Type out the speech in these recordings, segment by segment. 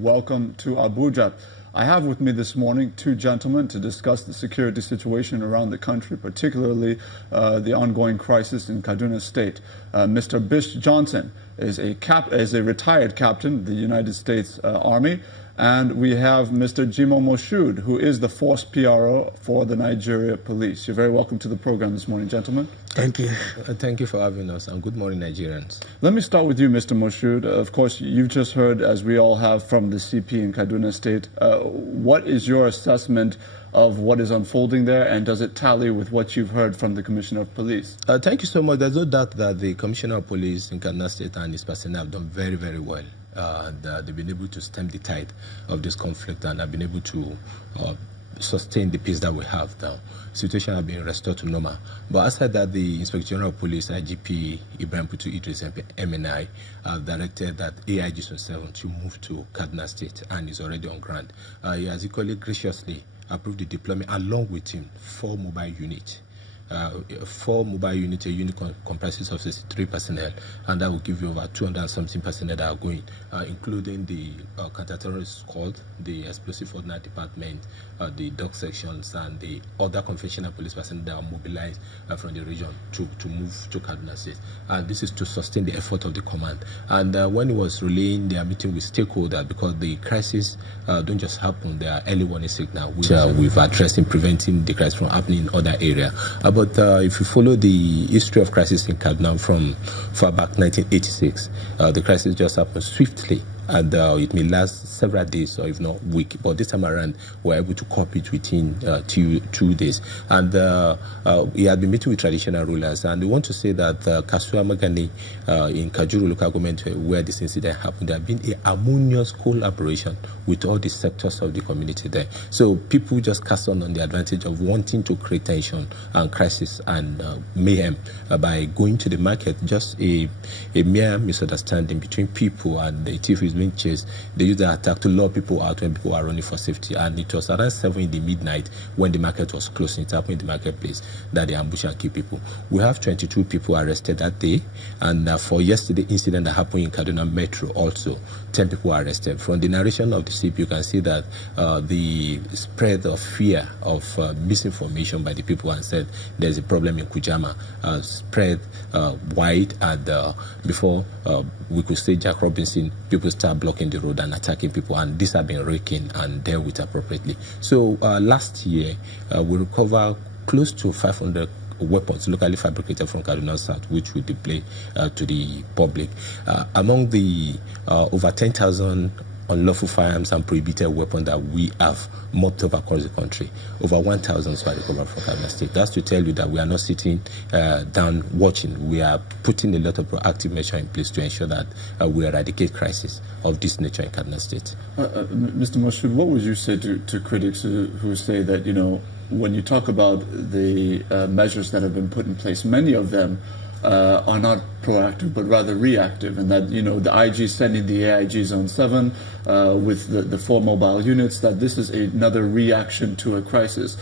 Welcome to Abuja. I have with me this morning two gentlemen to discuss the security situation around the country, particularly the ongoing crisis in Kaduna State. Mr. Bish Johnson is a retired captain of the United States Army, and we have Mr. Jimo Moshood, who is the force PRO for the Nigeria Police. You're very welcome to the program this morning, gentlemen. Thank you. Thank you for having us, and good morning, Nigerians. Let me start with you, Mr. Moshood. Of course, you've just heard, as we all have, from the CP in Kaduna State. What is your assessment of what is unfolding there, and does it tally with what you've heard from the Commissioner of Police? Thank you so much. There's no doubt that the Commissioner of Police in Kaduna State and his personnel have done very, very well. They've been able to stem the tide of this conflict and have been able to sustain the peace that we have now. Situation has been restored to normal. But aside that, the Inspector General of Police, IGP Ibrahim Putu Idris, MNI, have directed that AIG 7 to move to Kaduna State and is already on ground. He has equally graciously approved the deployment, along with him, 4 mobile units. 4 mobile units, a unit comprises of 63 personnel, and that will give you over 200 and something personnel that are going, including the counter-terrorist squad, the explosive ordnance department, the dog sections, and the other conventional police personnel that are mobilized from the region to move to Kaduna State. And this is to sustain the effort of the command. And when it was relaying their meeting with stakeholders, because the crisis don't just happen, there are early warning signals which we've addressed in preventing the crisis from happening in other areas. But if you follow the history of crisis in Kaduna from far back 1986, the crisis just happened swiftly. And it may last several days or if not weeks. But this time around, we're able to cope it within 2 days. And he had been meeting with traditional rulers. And we want to say that Kasua Magani in Kajuru local government, where this incident happened, there has been a harmonious collaboration with all the sectors of the community there. So people just cast on the advantage of wanting to create tension and crisis and mayhem by going to the market. Just a mere misunderstanding between people, and the thief is being chased. They use the attack to lure people out when people are running for safety. And it was around 7 in the midnight when the market was closing. It happened in the marketplace that they ambush and kill people. We have 22 people arrested that day. And for yesterday incident that happened in Kaduna Metro also, 10 people were arrested. From the narration of the CP, you can see that the spread of fear of misinformation by the people and said there's a problem in Kujama spread wide, and before we could say Jack Robinson, people start blocking the road and attacking people, and these have been raking and dealt with appropriately. So last year we recovered close to 500 weapons locally fabricated from Kaduna South, which we display to the public. Among the over 10,000 unlawful firearms and prohibited weapons that we have mopped up across the country, over 1,000 were recovered from Kaduna State. That's to tell you that we are not sitting down watching. We are putting a lot of proactive measures in place to ensure that we eradicate crisis of this nature in Kaduna State. Mr. Moshood, what would you say to critics who say that, you know, when you talk about the measures that have been put in place, many of them are not proactive but rather reactive, and that, you know, the IG sending the AIG Zone 7 with the 4 mobile units, that this is another reaction to a crisis.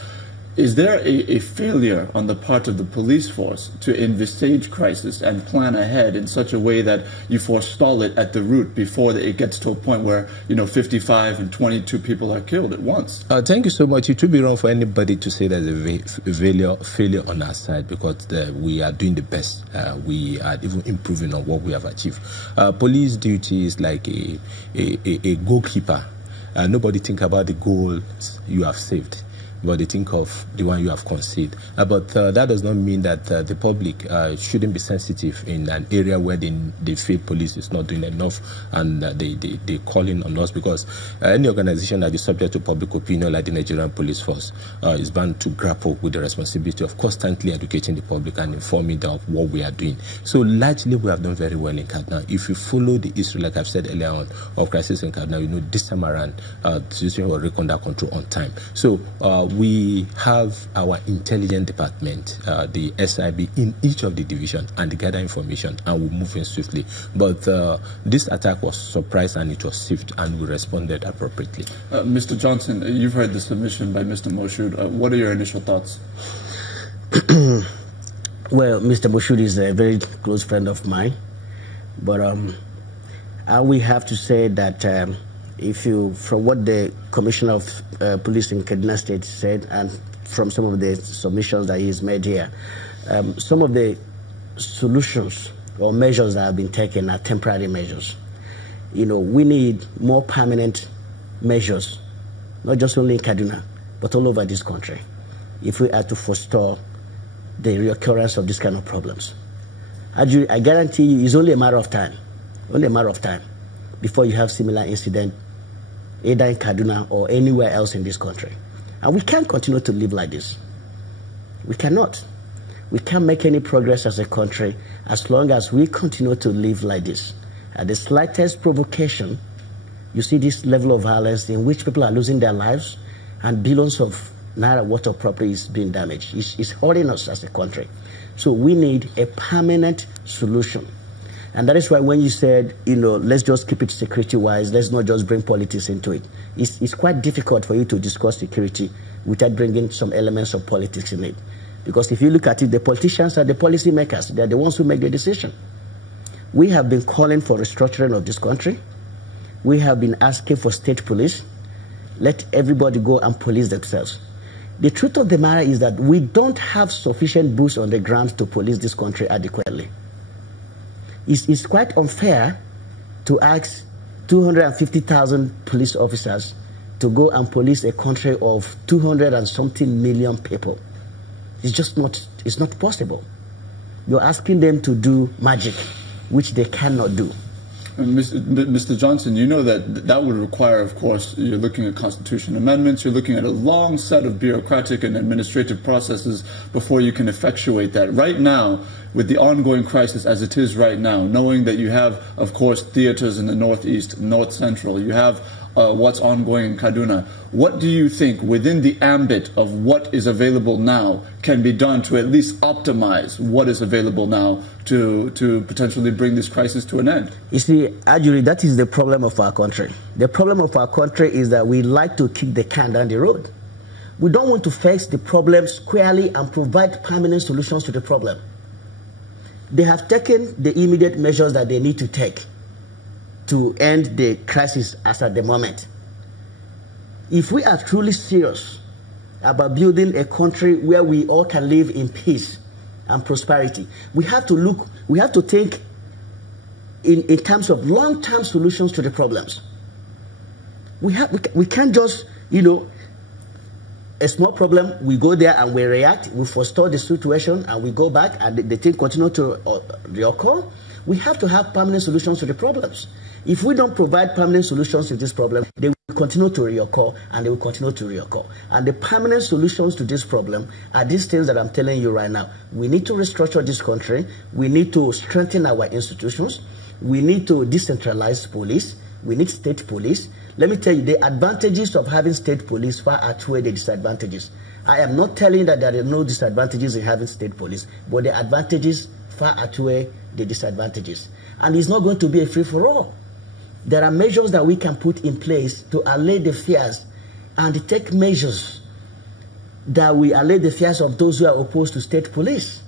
Is there a failure on the part of the police force to envisage crisis and plan ahead in such a way that you forestall it at the root before it gets to a point where, you know, 55 and 22 people are killed at once? Thank you so much. It would be wrong for anybody to say there's a failure on our side, because we are doing the best. We are even improving on what we have achieved. Police duty is like a goalkeeper. Nobody think about the goals you have saved, but they think of the one you have conceded. But that does not mean that the public shouldn't be sensitive in an area where they feel police is not doing enough, and they calling on us, because any organization that is subject to public opinion, like the Nigerian Police Force, is bound to grapple with the responsibility of constantly educating the public and informing them of what we are doing. So largely we have done very well in Kaduna. If you follow the history, like I've said earlier on, of crisis in Kaduna, you know this time around the situation was under control on time. So we have our intelligence department, the SIB, in each of the division, and they gather information and we move in swiftly. But this attack was surprise and it was swift, and we responded appropriately. Mr. Johnson, you've heard the submission by Mr. Moshood. What are your initial thoughts? Well, Mr. Moshood is a very close friend of mine, but we have to say that from what the Commissioner of Police in Kaduna State said, and from some of the submissions that he's made here, some of the solutions or measures that have been taken are temporary measures. We need more permanent measures, not just only in Kaduna, but all over this country, if we are to forestall the reoccurrence of this kind of problems. I guarantee you, it's only a matter of time, before you have similar incident, either in Kaduna or anywhere else in this country. And we can't continue to live like this. We cannot. We can't make any progress as a country as long as we continue to live like this. At the slightest provocation, you see this level of violence in which people are losing their lives and billions of naira worth of property is being damaged. It's hurting us as a country. So we need a permanent solution. And that is why when you said, let's just keep it security-wise, let's not just bring politics into it. It's quite difficult for you to discuss security without bringing some elements of politics in it. Because if you look at it, the politicians are the policy makers. They're the ones who make the decision. We have been calling for restructuring of this country. We have been asking for state police. Let everybody go and police themselves. The truth of the matter is that we don't have sufficient boots on the ground to police this country adequately. It's quite unfair to ask 250,000 police officers to go and police a country of 200 and something million people. It's just not possible. You're asking them to do magic, which they cannot do. Mr. Johnson, you know that would require, of course, you're looking at constitution amendments, you're looking at a long set of bureaucratic and administrative processes before you can effectuate that. Right now, with the ongoing crisis as it is right now, knowing that you have, of course, theaters in the Northeast, North Central, you have what's ongoing in Kaduna, what do you think within the ambit of what is available now can be done to at least optimize what is available now to potentially bring this crisis to an end? You see, actually, that is the problem of our country. The problem of our country is that we like to kick the can down the road. We don't want to face the problem squarely and provide permanent solutions to the problem. They have taken the immediate measures that they need to take to end the crisis as at the moment. If we are truly serious about building a country where we all can live in peace and prosperity, we have to think in terms of long-term solutions to the problems. We can't just, a small problem, we go there and we react, we forestall the situation and we go back and the thing continue to reoccur. We have to have permanent solutions to the problems. If we don't provide permanent solutions to this problem, they will continue to reoccur and they will continue to reoccur. And the permanent solutions to this problem are these things that I'm telling you right now. We need to restructure this country. We need to strengthen our institutions. We need to decentralize police. We need state police. Let me tell you, the advantages of having state police far outweigh the disadvantages. I am not telling that there are no disadvantages in having state police, but the advantages far outweigh the disadvantages. And it's not going to be a free-for-all. There are measures that we can put in place to allay the fears and take measures that will allay the fears of those who are opposed to state police.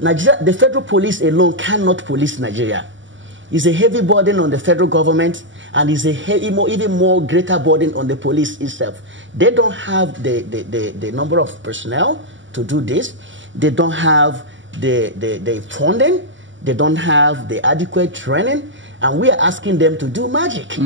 Nigeria, the federal police alone cannot police Nigeria. It's a heavy burden on the federal government and it's a even more greater burden on the police itself. They don't have the number of personnel to do this. They don't have the funding. They don't have the adequate training. And we are asking them to do magic.